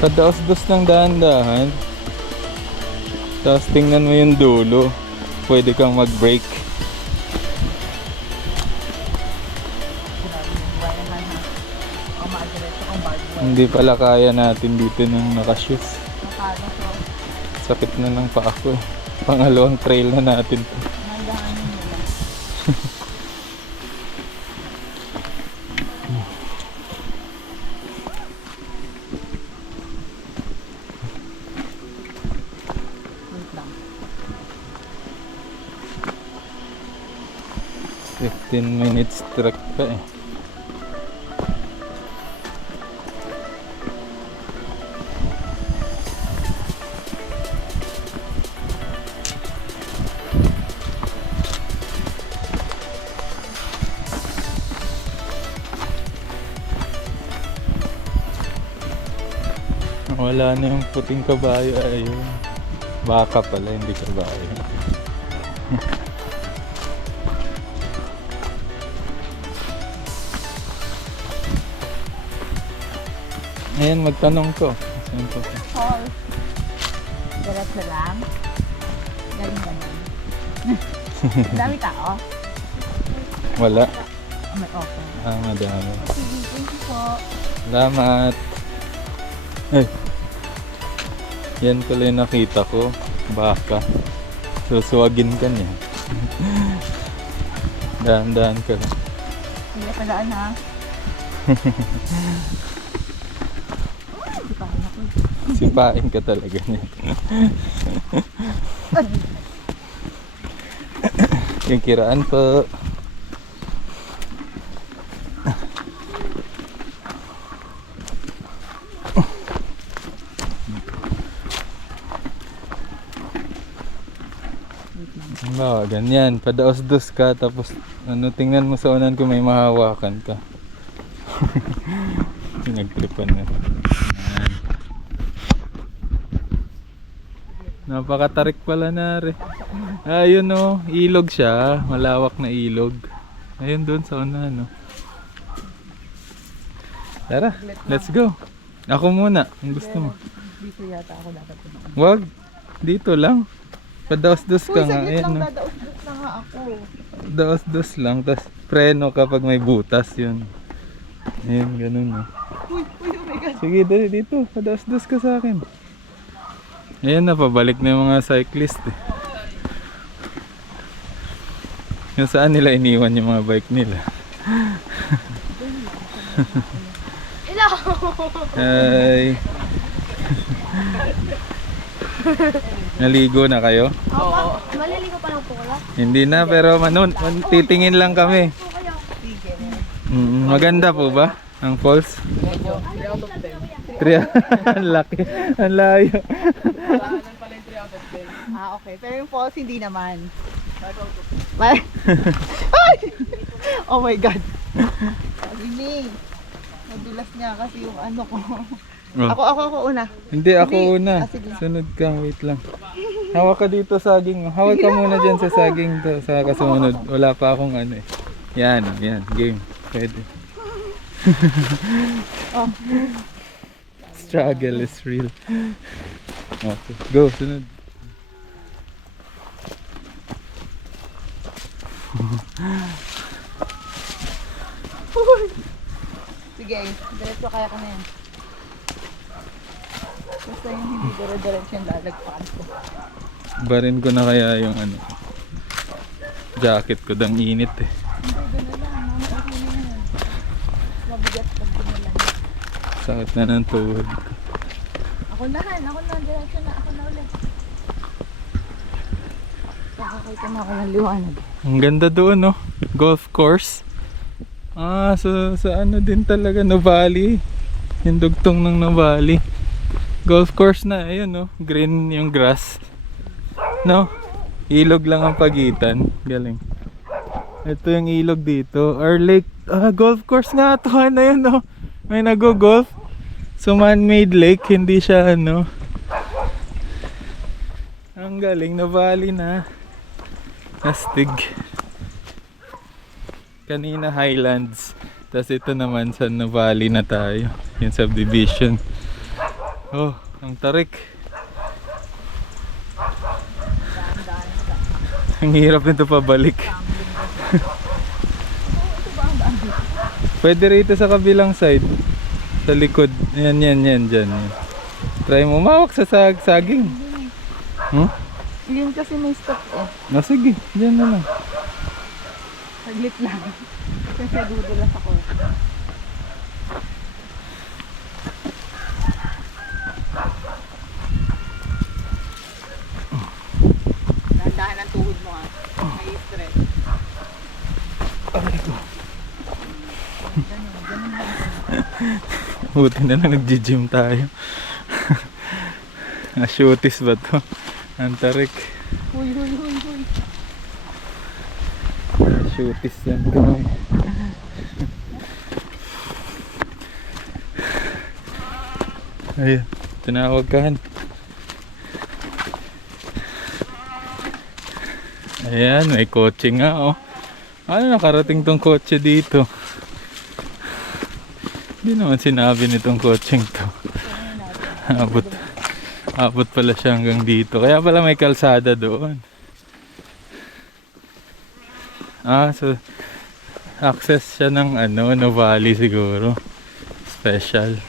Padaos-dos ng dahan-dahan. Tapos tingnan mo yung dulo. Pwede kang mag-brake. Hindi pala kaya natin dito ng nakashoes. Sakit na ng paa ko. Pangalawang trail na natin to. 15 minutes trek pa eh. Wala na yung puting kabayo. Ayun. Baka pala, hindi kabayo. Ayan, magtanong ko. Saan po? Hall. Diretso lang. Galing naman. Dami tao. Wala. May offer. Madami. Sige, thank you po. Salamat. Ay. Yan pala yung nakita ko. Baka. Susuwagin ka niya. Dahan-dahan ka lang. Hindi palaan ha. Sipahin ako. Sipain ka talaga niya. Yung kiraan po. Ganyan, padaos-dos ka tapos ano, tingnan mo sa unan kung may mahawakan ka. Pinagtripan na. Ayan. Napakatarik pala na rin. Ayun o, ilog siya, malawak na ilog. Ayun doon sa unan, no. Tara, let's go. Ako muna, ang gusto mo. Dito yata ako dapat tumakas. Wag, dito lang. Padaos-dos ka nga. Saglit Ayan, lang, no. dadaos-dos na nga ako. Daos-dos lang, tas preno kapag may butas yun. Ayun, ganun no. Uy, oh my God. Sige, dali dito, padaos-dos ka sa akin. Ayan na, pabalik na yung mga cyclist eh. Yung saan nila iniwan yung mga bike nila. Hello! Hi! Naligo na kayo? Oo. Maliligo pa lang po wala? Hindi na, pero titingin lang kami. Sige. Maganda po ba ang falls? Medyo 3 out of 10. 3. Ang laki, ang layo. Ah, okay. Pero yung falls, hindi naman. 5 out of 10. Ay! Oh my God. Hindi. Nadulas niya kasi yung ano ko. Oh. Ako una. Hindi, ako una. sige. Sunod ka, wait lang. Hawak ka dito saging. Hawak ka muna dyan sa saging sa kasunod. Wala pa akong ano eh. Yan, yan. Game. Pwede. Oh. Struggle is real. Okay. Go, sunod. Sige, diretso kaya ko na yan. Basta yung hindi dire-diretso yung lalagpakan ko. Barin ko na kaya yung ano. Jacket ko, dang init eh. Hindi, gano'n lang. Mama, okay na yan. Mabigat pag gano'n. Sakit na ng tuhod ko. Ako na, diretso na. Ako na ulit. Nakakita na ako ng liwanag. Ang ganda doon, no? Golf course. Sa ano din talaga, Nuvali. Yung dugtong ng Nuvali. Golf course na, ayun, no? Green yung grass. No? Ilog lang ang pagitan. Galing. Ito yung ilog dito. Or lake. Golf course nga ito. Ano yun, no? May nag-golf. So, man-made lake. Hindi siya, ano. Ang galing. Nuvali na. Astig. Kanina Highlands. Tapos ito naman sa Nuvali na tayo. Yung subdivision. Oh, ang tarik. Daan-daan ka. Ang hirap nito pabalik. Tumbling kasi. Ito ba ang daan dito? Pwede rito sa kabilang side. Sa likod. Yan, dyan. Yan. Try mo umawak sa saging. Yun kasi may stop eh. No, sige. Dyan na lang. Saglit lang. Kasi dudulas ako. Dahan-dahan ang tuhod mo ah. May stress. Aray ko. Buti na lang nag-gym tayo. Shooties ba to? Ang tarik. Huy. Shooties yan kami. Ayun, tinawag ka. Ayan, may kotse nga oh. Ano nakarating tong kotse dito? Hindi naman sinabi nitong kotseng to. Abot pala siya hanggang dito. Kaya pala may kalsada doon. So access siya ng no valley siguro. Special.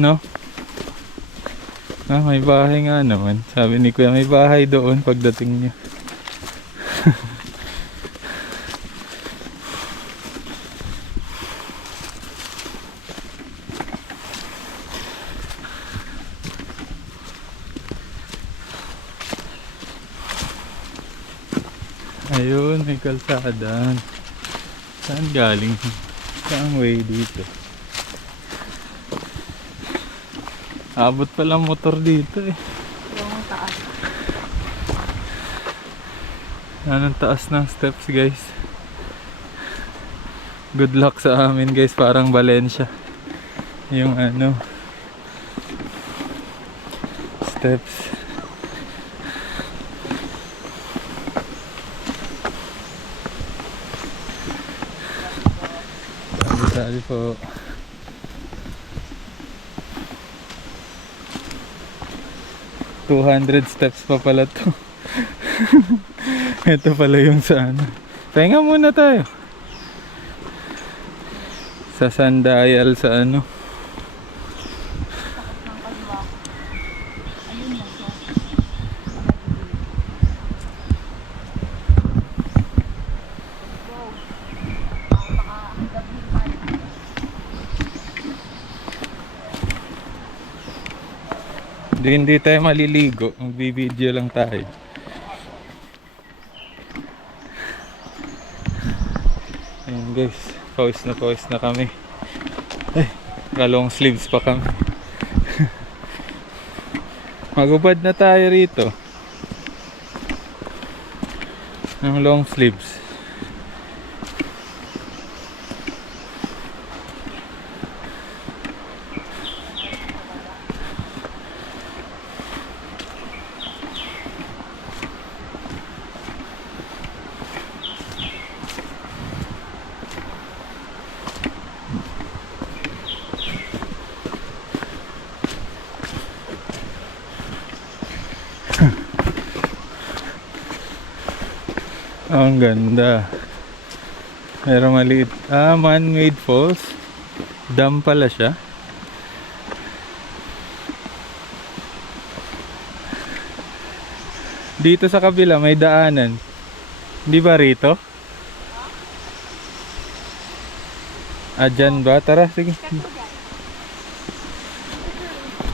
No? May bahay nga naman. Sabi ni Kuya may bahay doon pagdating niya. Ayun, may kalsada. Saan galing? Saan way dito? Abot pala motor dito eh. Yung taas. Anong taas ng steps guys. Good luck sa amin guys, parang Valencia. Yung steps. Sorry po. ...200 steps pa pala to. Ito pala yung sa Pahinga muna tayo. Sa Sandayal sa Hindi tayo maliligo, magbibideo lang tayo. Ayan guys, pawis na kami. Ay, long sleeves pa kami. Magubad na tayo rito ng long sleeves. Ang ganda. Pero maliit. Man-made falls. Dam pala siya. Dito sa kabila may daanan. Hindi ba rito? Dyan ba? Tara, sige.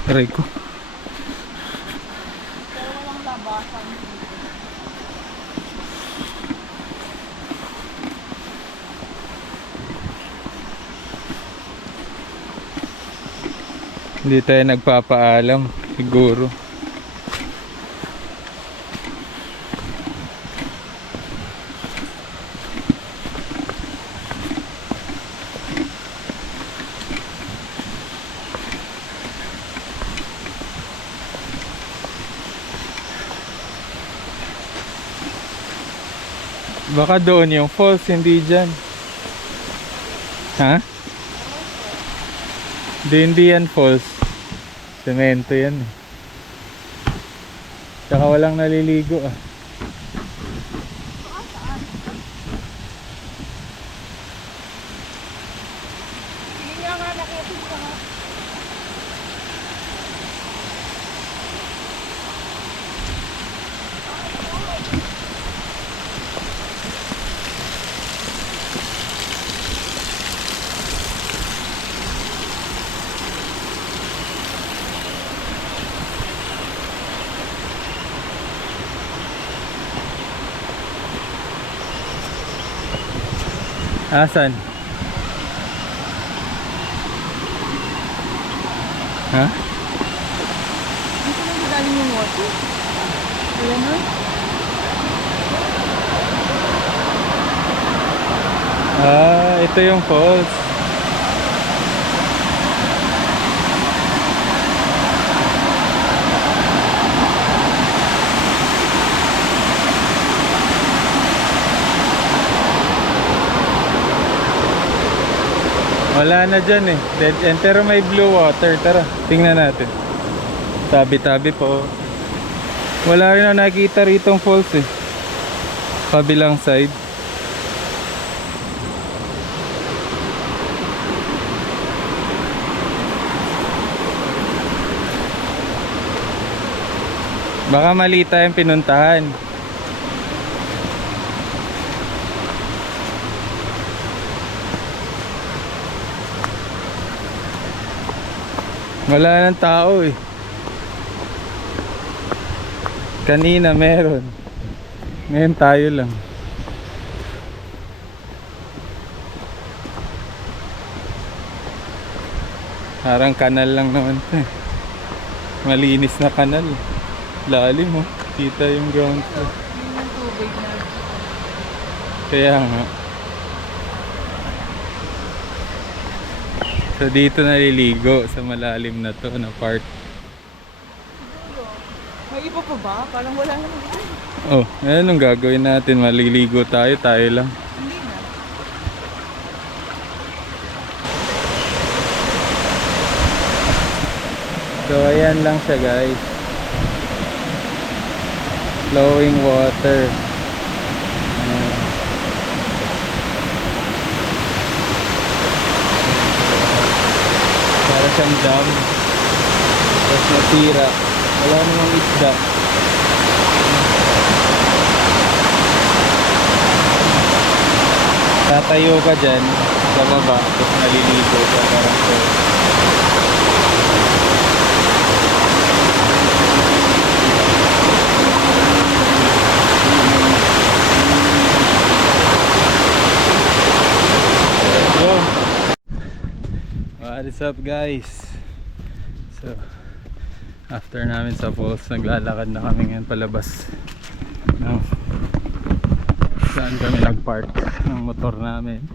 Try ko. Pero walang labasan. Hindi tayo nagpapaalam. Siguro. Baka doon yung falls, hindi dyan. Ha? Hindi yan falls. Semento yan eh. Tsaka walang naliligo ah. Hindi nga nga nakita ko. Asan? Ha? Dito na galing yung water. Ayan na. Ah, ito yung falls. Wala na dyan eh. Dead end. Pero may blue water. Tara, tingnan natin. Tabi-tabi po. Wala rin na nakita ritong falls eh. Kabilang side. Baka mali tayong pinuntahan. Wala nang tao eh. Kanina meron. Ngayon tayo lang. Parang kanal lang naman to eh. Malinis na kanal. Lalim oh. Kita yung ground floor. Yung tubig na. Kaya nga. So dito naliligo sa malalim na to na part. May iba pa ba? Parang wala naman ito. Oh, anong gagawin natin? Maliligo tayo, tayo lang. Hindi na. So ayan lang siya guys. Flowing water. Para siyang dam. Tapos natira. Wala namang isda. Tatayo ka dyan sa baba. Tapos naliligo ka parang so. What's up guys? So after namin sa falls, naglalakad na kami ngayon palabas ng saan kami nagpark ng motor namin.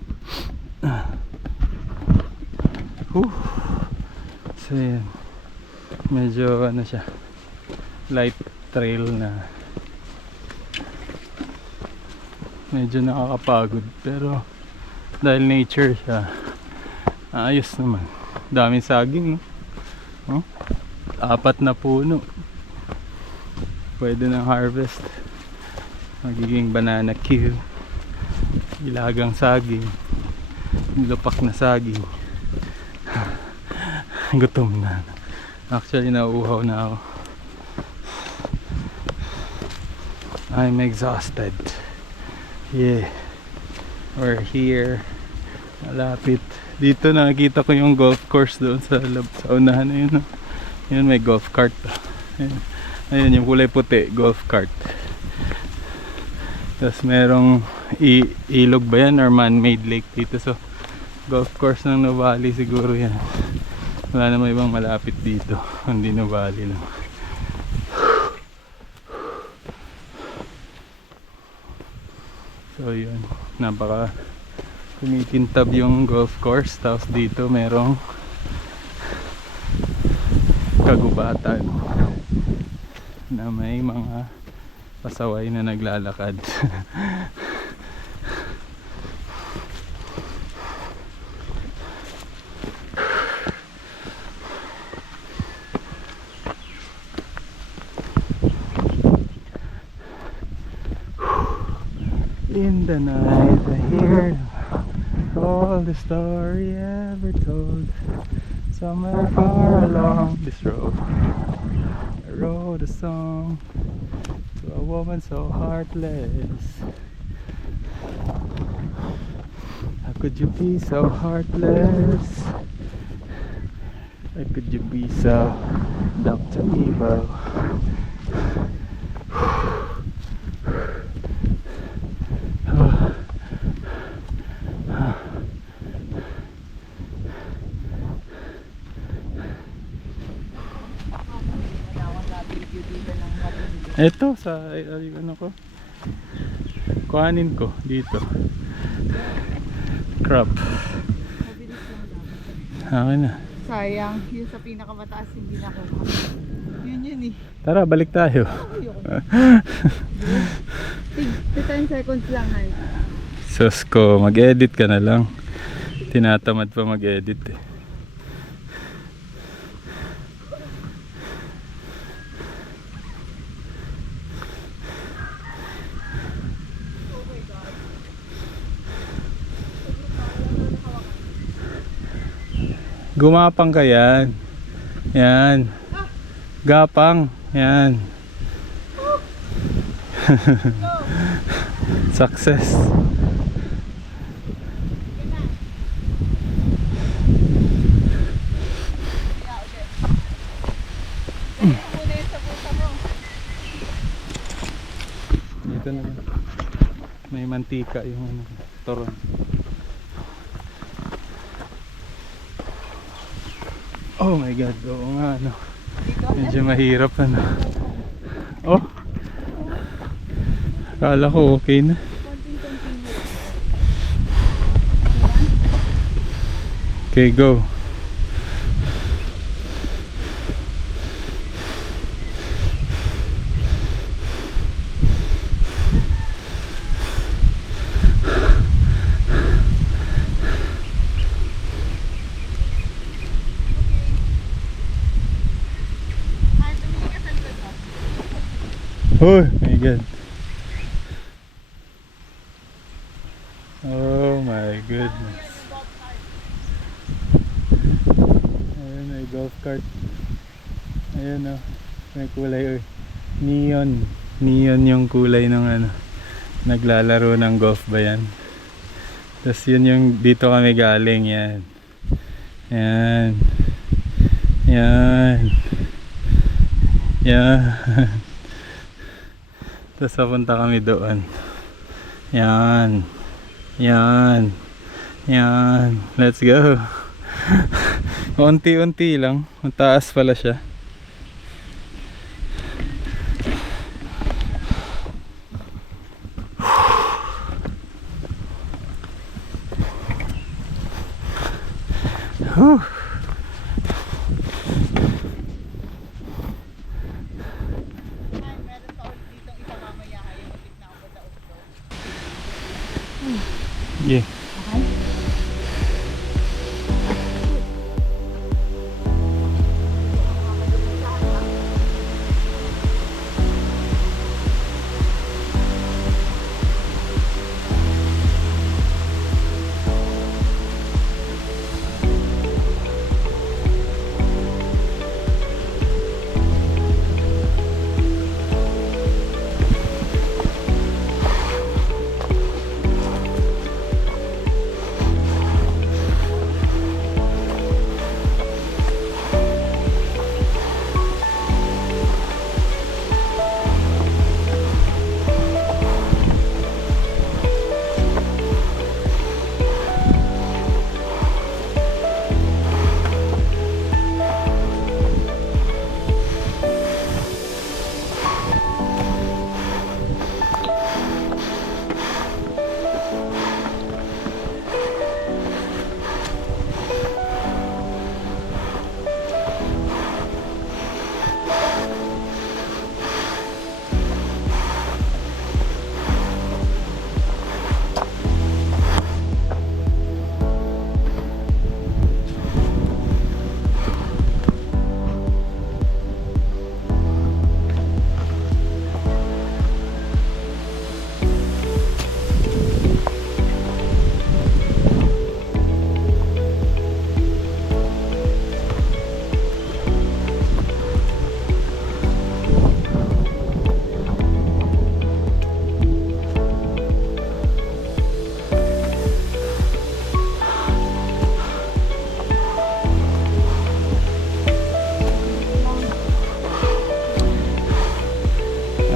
So yan, medyo ano siya, light trail na medyo nakakapagod pero dahil nature siya ayos naman. Daming saging no? Oh, 4 na puno. Pwede ng harvest. Magiging banana queue. Ilagang saging. Lupak na saging. Gutom na. Actually nauuhaw na ako. I'm exhausted. Yeah. We're here. Malapit. Dito nakikita ko yung golf course doon sa unahan na yun. Yun may golf cart. Ayun yung kulay puti, golf cart. Tapos merong ilog ba yan or man-made lake dito. So golf course ng Nuvali siguro yan. Wala namang ibang malapit dito. Hindi Nuvali lang. So yun, napaka kumikintab yung golf course. Tapos dito merong kagubatan na may mga pasaway na naglalakad. In the night I hear all the story ever told. Somewhere far along this road I wrote a song to a woman so heartless. How could you be so heartless? How could you be so Dr. Evil? Ito sa ano ko, kuhanin ko dito crop. Okay na. Sayang, yun sa pinakamataas hindi nakuha. Yun eh. Tara, balik tayo. 10 seconds lang, Han. Sus ko, mag-edit ka na lang. Tinatamad pa mag-edit eh. Gumapang ka yan. Yan. Gapang. Yan. Success. Dito na lang. May mantika yung ano, toron. Oh my god, oo nga ano. Medyo mahirap ano. Oh. Akala ko okay na. Okay, go. Oh my god. Oh my goodness. Ayun, may golf cart. Ayun oh. May kulay oh. Neon. Neon yung kulay ng ano. Naglalaro ng golf ba yan? Tapos yun yung dito kami galing. Yan. Yan. Yan. Yan. Tapos papunta kami doon. Yan. Yan. Yan. Let's go. Unti-unti lang. Mataas pala siya. Whew. Yeah.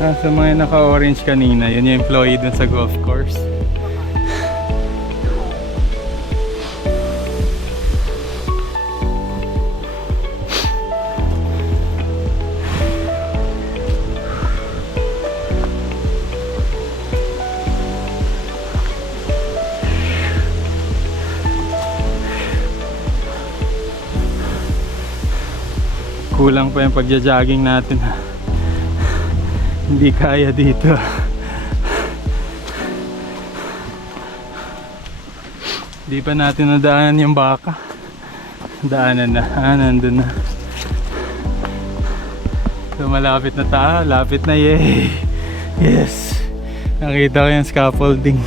Sa mga naka-orange kanina, yun yung employee dun sa golf course. Kulang pa yung pagja-jogging natin. Hindi kaya dito. Hindi pa natin nadaanan yung baka. Daanan na. Nandun na. So malapit na tayo. Lapit na. Yay! Yes! Nakita ko yung scaffolding.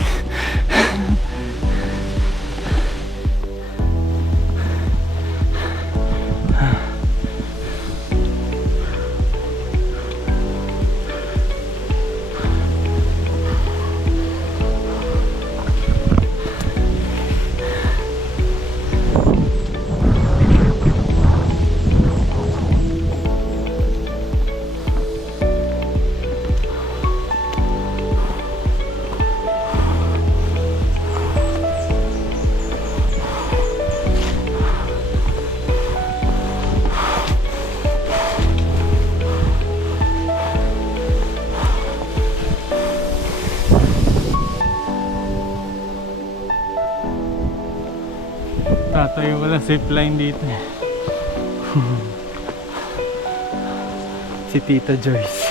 Tatayo ko lang zipline dito. Si Tita Joyce.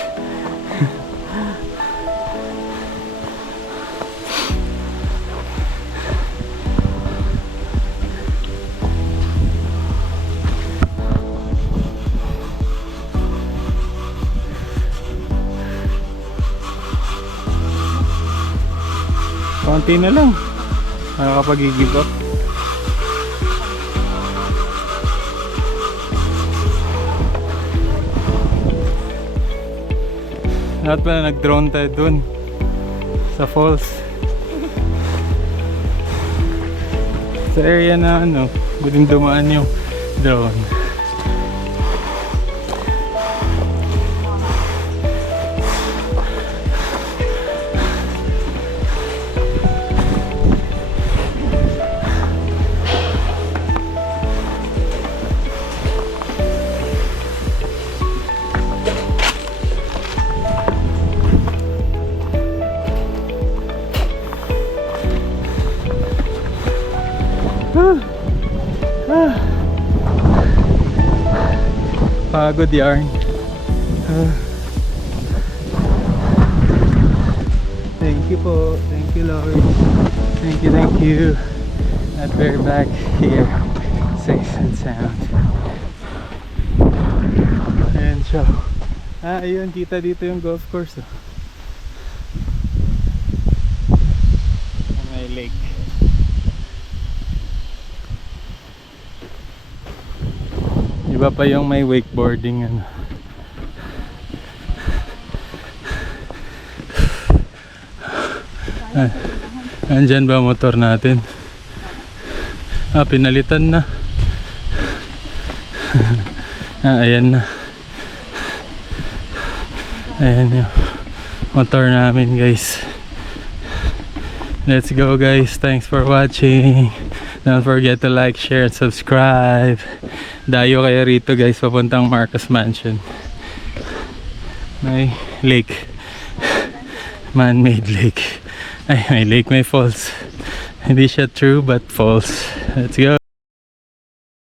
Konti na lang. Makakapag-give up. Dapat pala nag-drone tayo dun sa falls. Sa area na ano, pwedeng dumaan yung drone. Pagod yarn. Thank you po. Thank you, Lord. Thank you, thank you. That we're back here, safe and sound. Ayan siya. Ayun, kita dito yung golf course. Oh. May lake. Iba pa yung may wakeboarding ano. Andyan ba motor natin? Pinalitan na. Ayan na. Ayan yung motor namin, guys. Let's go, guys. Thanks for watching. Don't forget to like, share, and subscribe. Dayo kayo rito, guys, papuntang Marcos Mansion. May lake. Man-made lake. Ay, may lake, may falls. Hindi siya true but falls. Let's go.